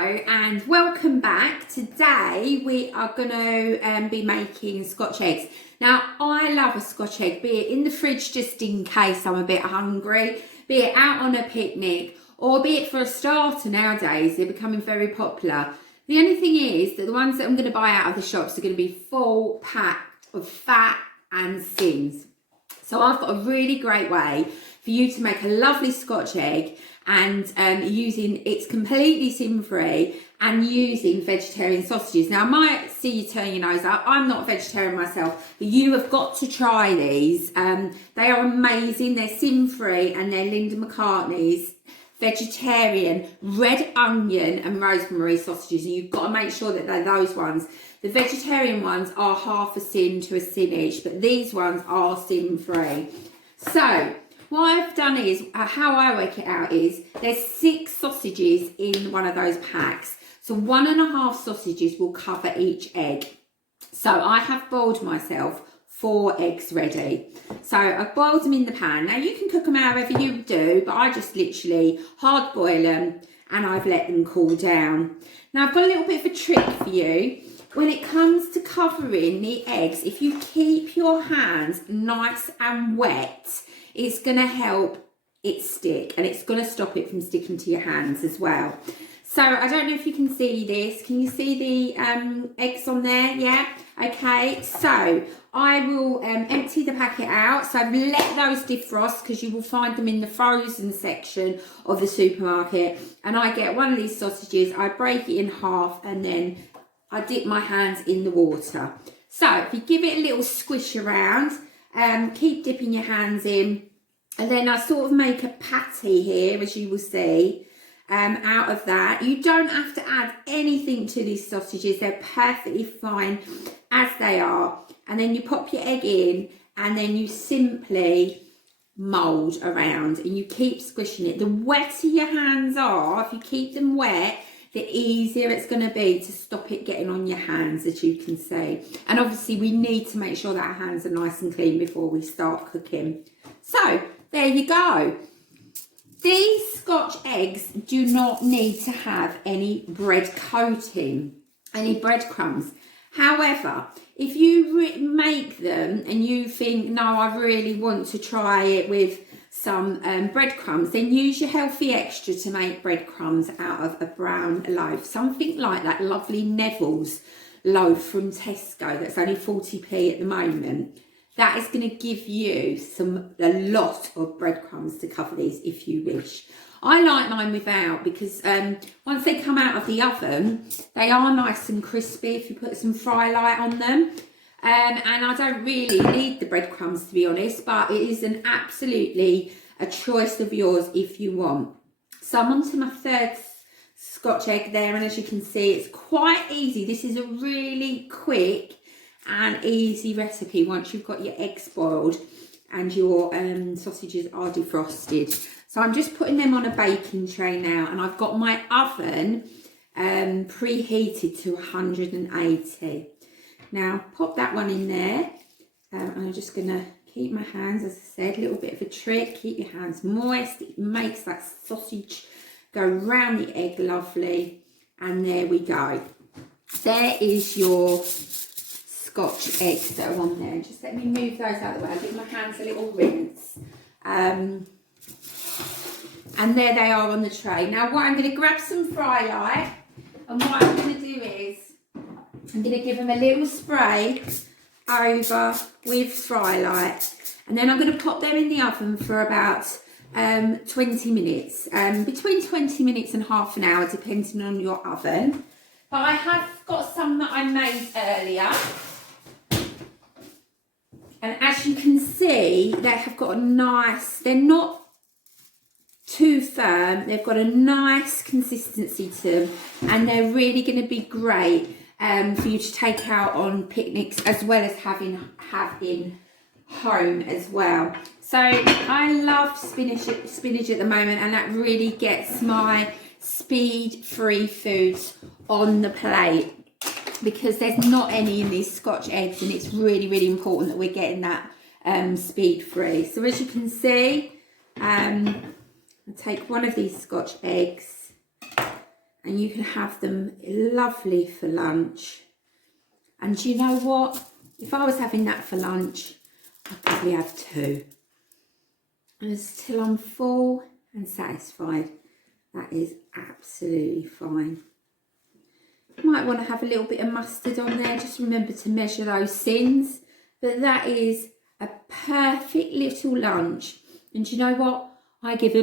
and welcome back. Today we are going to be making Scotch eggs. Now I love a Scotch egg, be it in the fridge just in case I'm a bit hungry, be it out on a picnic, or be it for a starter. Nowadays they're becoming very popular. The only thing is that the ones that I'm going to buy out of the shops are going to be full packed of fat and sins. So I've got a really great way for you to make a lovely Scotch egg, and it's completely sin-free and using vegetarian sausages. Now I might see you turn your nose up. I'm not a vegetarian myself, but you have got to try these. They are amazing. They're sin-free and they're Linda McCartney's vegetarian red onion and rosemary sausages, and you've got to make sure that they're those ones. The vegetarian ones are half a sin to a sin each, but these ones are sin-free. So what I've done is, how I work it out is, there's 6 sausages in one of those packs. So 1.5 sausages will cover each egg. So I have boiled myself 4 eggs ready. So I've boiled them in the pan. Now you can cook them however you do, but I just literally hard boil them and I've let them cool down. Now I've got a little bit of a trick for you. When it comes to covering the eggs, if you keep your hands nice and wet, it's going to help it stick, and it's going to stop it from sticking to your hands as well. So I don't know if you can see this. Can you see the eggs on there? Yeah. Okay. So I will empty the packet out. So I've let those defrost because you will find them in the frozen section of the supermarket. And I get one of these sausages. I break it in half and then I dip my hands in the water. So if you give it a little squish around, keep dipping your hands in, and then I sort of make a patty here, as you will see, out of that. You don't have to add anything to these sausages. They're perfectly fine as they are. And then you pop your egg in, and then you simply mould around and you keep squishing it. The wetter your hands are, if you keep them wet, the easier it's going to be to stop it getting on your hands, as you can see. And obviously we need to make sure that our hands are nice and clean before we start cooking. So there you go. These Scotch eggs do not need to have any bread coating, any breadcrumbs. However, if you make them and you think, no, I really want to try it with some breadcrumbs, then use your healthy extra to make breadcrumbs out of a brown loaf. Something like that lovely Neville's loaf from Tesco that's only 40p at the moment. That is going to give you a lot of breadcrumbs to cover these if you wish. I like mine without, because once they come out of the oven, they are nice and crispy if you put some fry light on them. And I don't really need the breadcrumbs, to be honest, but it is absolutely a choice of yours if you want. So I'm on to my 3rd Scotch egg there, and as you can see, it's quite easy. This is a really quick and easy recipe once you've got your eggs boiled and your sausages are defrosted. So I'm just putting them on a baking tray now, and I've got my oven preheated to 180. Now pop that one in there, and I'm just going to keep my hands, as I said, a little bit of a trick, keep your hands moist. It makes that sausage go round the egg lovely, and there we go. There is your Scotch eggs that are on there. Just let me move those out of the way. I'll give my hands a little rinse. And there they are on the tray. Now what I'm going to grab some fry light, and what I'm going to do is I'm going to give them a little spray over with fry light, and then I'm going to pop them in the oven for about 20 minutes, between 20 minutes and half an hour depending on your oven. But I have got some that I made earlier, and as you can see, they have got a nice, they're not too firm, they've got a nice consistency to them, and they're really going to be great for you to take out on picnics, as well as having home as well. So I love spinach at the moment, and that really gets my speed-free foods on the plate, because there's not any in these Scotch eggs, and it's really, really important that we're getting that speed-free. So as you can see, I'll take one of these Scotch eggs, and you can have them lovely for lunch. And you know what? If I was having that for lunch, I'd probably have 2. Until I'm full and satisfied. That is absolutely fine. You might want to have a little bit of mustard on there. Just remember to measure those sins. But that is a perfect little lunch. And you know what? I give